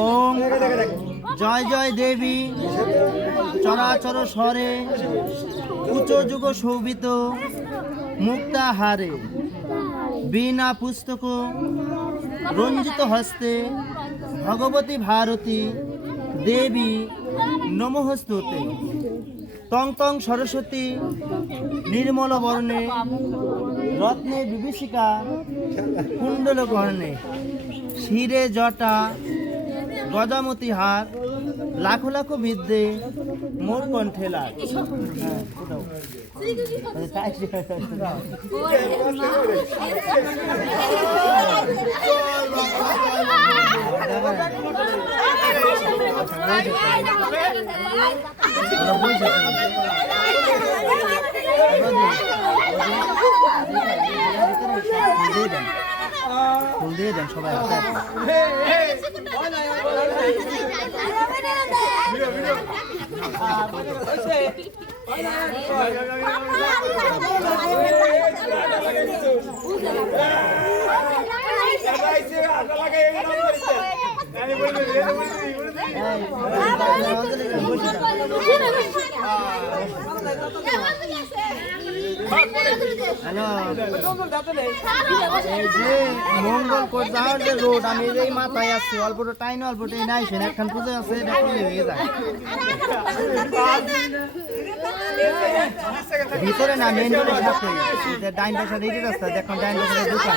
ওম জয় জয় দেবী চরাচর স্বরে উচ্চ যুগ শোভিত মুক্তাহারে বীণা পুস্তক রঞ্জিত হস্তে ভগবতী ভারতী দেবী নমঃস্তুতে তং তং সরস্বতী নির্মল বর্ণে রত্নে বিভীষিকা কুণ্ডল কর্ণে শিরে জটা গজামতি হার লাখো লাখো বিদ্যে মোর কণ্ঠে লাগ। ফুল দিয়ে দেন সবাই হাতে মঙ্গল কোট যাওয়ার যে রোড আমি এই মাথায় আসছি অল্পটা টাইম অল্পটাই নাই সেন একখান পুজো আছে এটা করলে হয়ে যায় ভিতরে না মেন রোডের সাথে ডাইন পাশে রেডি রাস্তা দেখুন ডাইন পাশে দোকান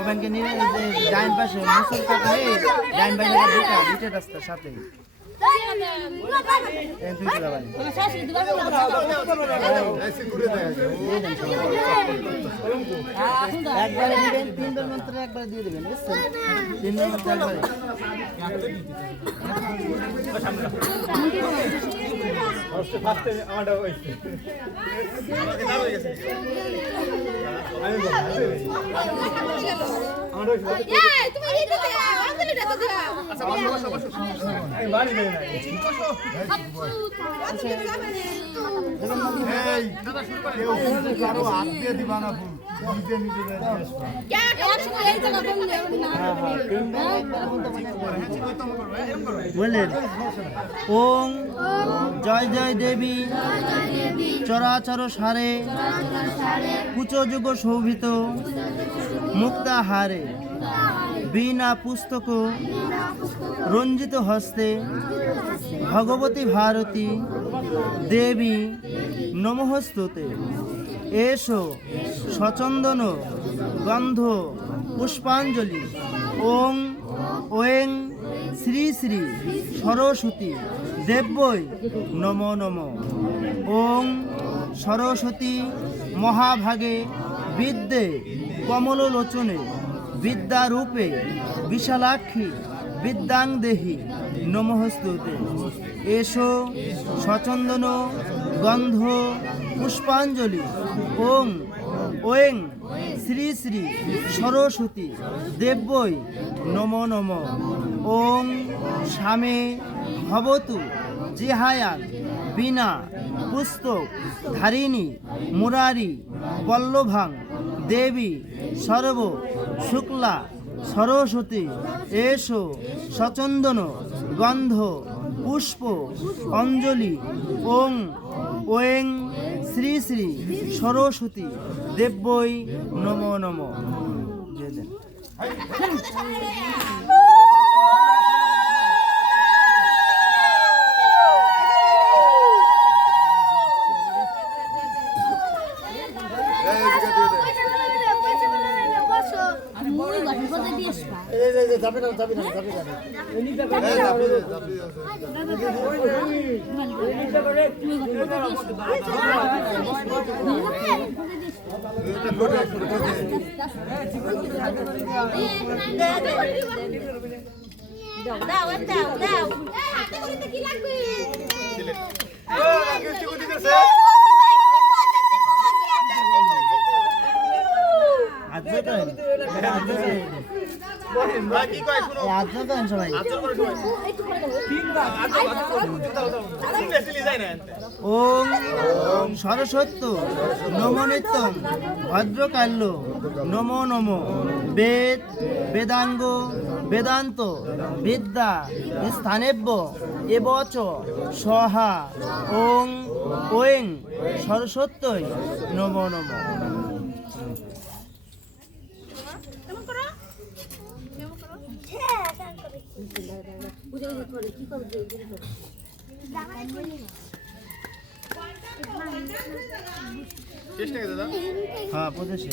ওখানকে নিয়ে ডাইন পাশে মুসুর কাটে ডাইন পাশে দোকান ভিতরে রাস্তার সাথে একবারে দিবেন 3 বার মন্ত্র একবার দিয়ে দিবেন বুঝছেন 3 বার মন্ত্র একবারে ফার্স্টে আমারটা হইছে আমাকে দাঁড় হয়ে গেছে আমি বল আমারটা হইছে এই তুমি এটা দাও আমাকে এটা দাও আচ্ছা বসো এই বাড়ি নেই না এই দাদা শুরু করে কেউ কারো হাত দিয়ে দিবা না ফুল নিজে নিজে আসবা কে একসময় এই জায়গা বন্ধ না বলেন ওম জয় জয় দেবী চরাচর সারে কুচ যুগ শোভিত মুক্তাহারে বীণা পুস্তক রঞ্জিত হস্তে ভগবতী ভারতী দেবী নমঃস্তুতে এসো সচন্দন গন্ধ পুষ্পাঞ্জলি ওং ওং শ্রী শ্রী সরস্বতী দেব্যৈ নমো নমো ওং সরস্বতী মহাভাগে বিদ্যে কমললোচনে বিদ্যারূপে বিশালাক্ষী বিদ্যাং দেহি নমঃস্তুতে এসো সচন্দন গন্ধ পুষ্পাঞ্জলি ওং ওং শ্রী শ্রী সরস্বতী দেব্যৈ নমো নমো ওং স্বামে ভবতু জিহায়াং বীণা পুস্তক ধারিণী মুরারি পল্লভাং দেবী সর্ব শুক্লা সরস্বতী এসো সচন্দন গন্ধ পুষ্প অঞ্জলি ওং ওং শ্রী শ্রী সরস্বতী দেব্যৈ নমো নমো। ওম সরস্বত্য নমো নিত্যং ভদ্রকাল্য নমো নমো বেদ বেদাঙ্গ বেদান্ত বিদ্যা স্থানেব্য এবচ সহা ওং ওং সরস্বত্যই নমো নমো। হ্যাঁ পঁচিশে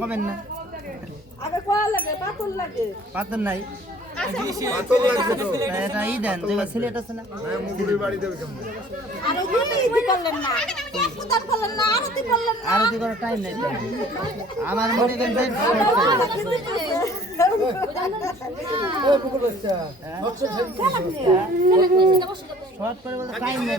কমেন না পাথর নাই এটা ই দেন যে সিলেট আছে না আরতি করার টাইম নেই আমার মনে করেন শর্ট করে বলতে টাইম নেই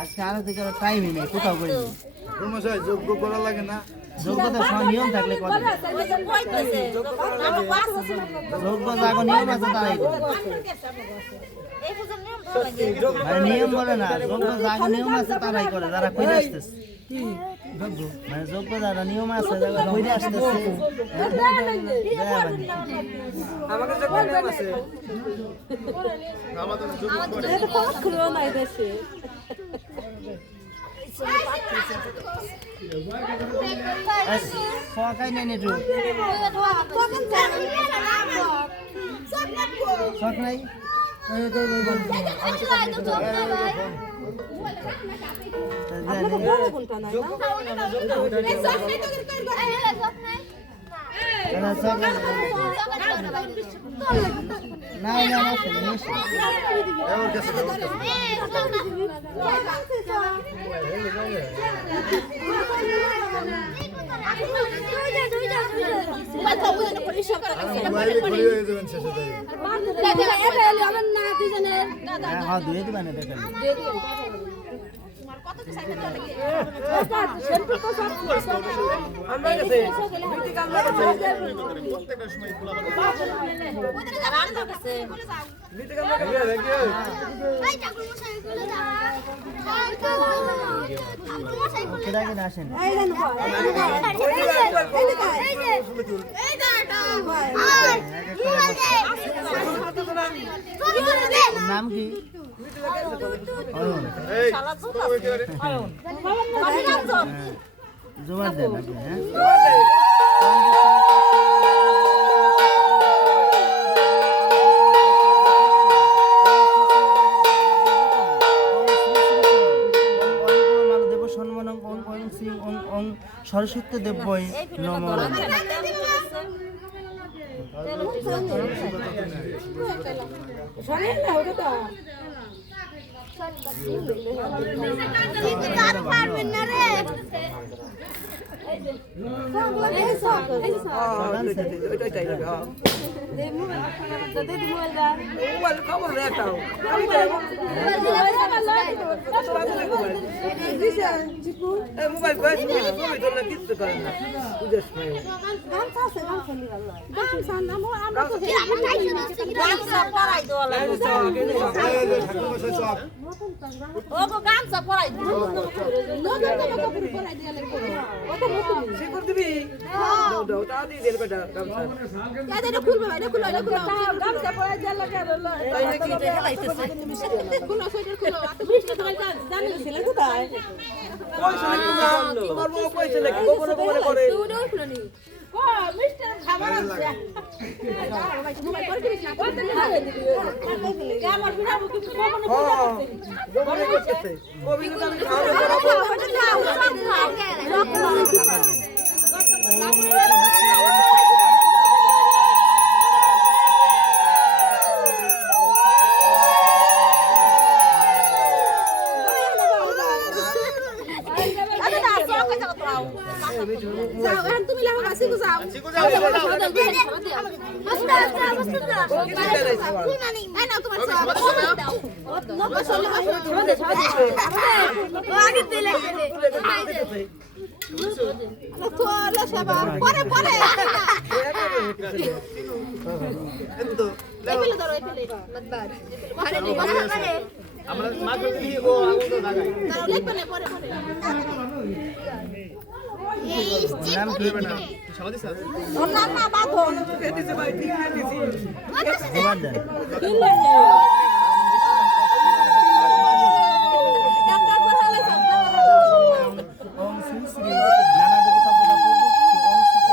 আজকে আরতি করার টাইমই নেই কোথাও করি যোগ্য করা লাগে না যোগ্যতা সব নিয়ম থাকলে যোগ্য যাগো নিয়ম আছে তারাই করে মানে নিয়ম বলে না যোগ্য যাগো নিয়ম আছে তারাই করে যারা ফিরে আসতেছে মানে যোগ্য যারা নিয়ম আছে যারা ফিরে আসতেছে আমাকে যোগ্য নিয়ম আছে সকাই নেই নেটু শখ নাই নাই না হ্যাঁ দুয়ে দিবা না দেখেন আসেন নাম কি জোয়ার দেন আপনি হ্যাঁ সরস্বতী দেবই নম পয়সা তুমি লাভ আছে গো যাও না তোমার আগে দিলে পরে পরে আমরা মাত্র কি ও আগুন লাগাই নাম কি সমাধি স্যার জবাব দেন ওম শ্রী শ্রী নানা দেবতা পদা ওম শ্রী ওম শ্রী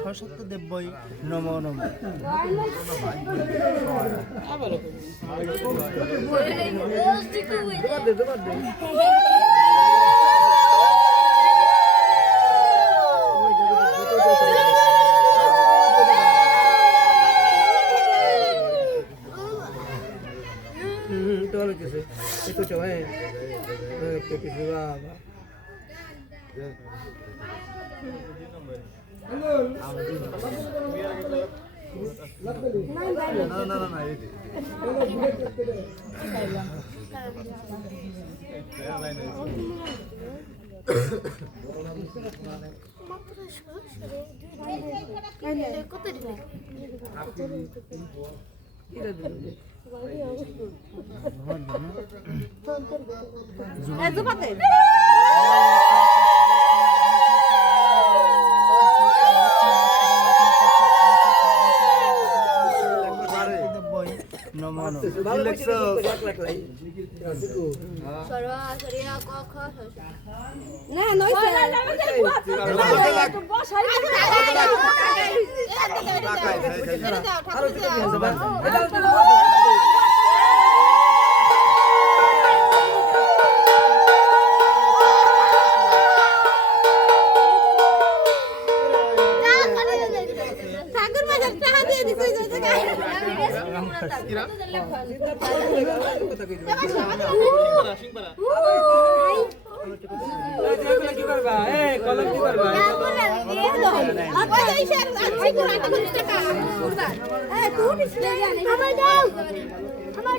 সশক্ত দেব্যই নমো নমঃ Todo lo que sé. Esto se va a que se va. না এই যে কত দিলে নমো নমঃ ভালো লাগছে সরাসরি ক খ না নইছে আরো কিছু ঠাকুর মাঝে টাকা দিয়ে দিছে কি করবা কলম কি করবা আমার দাও আমার